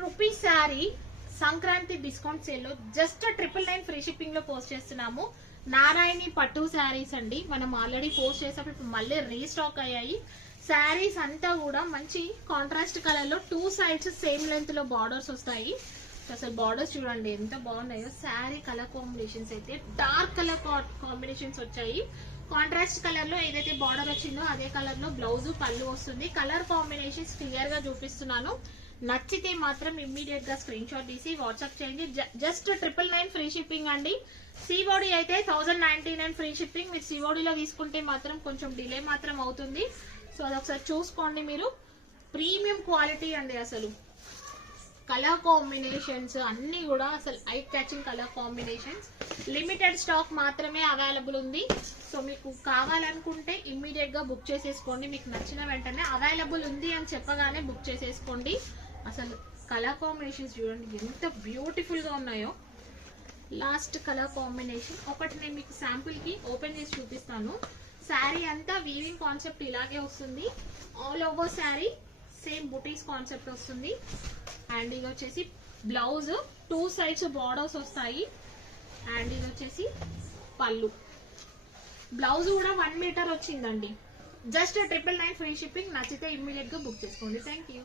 Rupees sari Sankranti discount sale లో just 999 free shipping లో post చేస్తున్నాము. నారాయణి పట్టు శారీస్ అండి. మనం ఆల్రెడీ పోస్ట్ చేసినప్పుడు మళ్ళీ రీస్టాక్ అయ్యాయి. శారీస్ అంతా కూడా మంచి కాంట్రాస్ట్ కలర్ లో 2 సైడ్స్ సేమ్ లెంత్ లో బార్డర్స్ వస్తాయి. అసలు బార్డర్స్ చూడండి ఎంత బాగున్నాయో. శారీ కలర్ కాంబినేషన్స్ అయితే డార్క్ కలర్ కాంబినేషన్స్ వచ్చాయి. కాంట్రాస్ట్ కలర్ లో ఏదైతే బార్డర్ వచ్చిందో అదే కలర్ లో బ్లౌజ్ పళ్ళు వస్తుంది. కలర్ కాంబినేషన్స్ క్లియర్ గా చూపిస్తున్నాను. నచ్చితే మాత్రం ఇమ్మీడియట్ గా స్క్రీన్ షాట్ తీసి వాట్సాప్ చేయండి. జస్ట్ 999 ఫ్రీ షిప్పింగ్ అండి. సిఓడి అయితే 1099 ఫ్రీ షిప్పింగ్. మీరు సిఓడిలో తీసుకుంటే మాత్రం కొంచెం డిలే మాత్రం అవుతుంది. సో అదొకసారి చూసుకోండి. మీరు ప్రీమియం క్వాలిటీ అండి. అసలు కలర్ కాంబినేషన్స్ అన్ని కూడా అసలు I catching colour combinations. Limited stock మాత్రమే అవైలబుల్ ఉంది. సో మీకు కావాలనుకుంటే ఇమ్మీడియట్ గా బుక్ చేసేసుకోండి. మీకు నచ్చిన వెంటనే అవైలబుల్ ఉంది అని చెప్పగానే బుక్ చేసేసుకోండి. అసలు కలర్ కాంబినేషన్స్ చూడండి ఎంత బ్యూటిఫుల్ గా ఉన్నాయో. లాస్ట్ కలర్ కాంబినేషన్ ఒకటి నేను మీకు శాంపుల్ కి ఓపెన్ చేసి చూపిస్తాను. శారీ అంతా వీవింగ్ కాన్సెప్ట్ ఇలాగే వస్తుంది. ఆల్ ఓవర్ శారీ సేమ్ బుటీస్ కాన్సెప్ట్ వస్తుంది. అండ్ ఇది వచ్చేసి బ్లౌజ్ 2 సైడ్స్ బార్డర్స్ వస్తాయి. అండ్ ఇది వచ్చేసి పళ్ళు. బ్లౌజ్ కూడా 1 మీటర్ వచ్చిందండి. Just 999 free shipping. నచ్చితే ఇమ్మీడియట్ గా బుక్ చేసుకోండి. Thank you.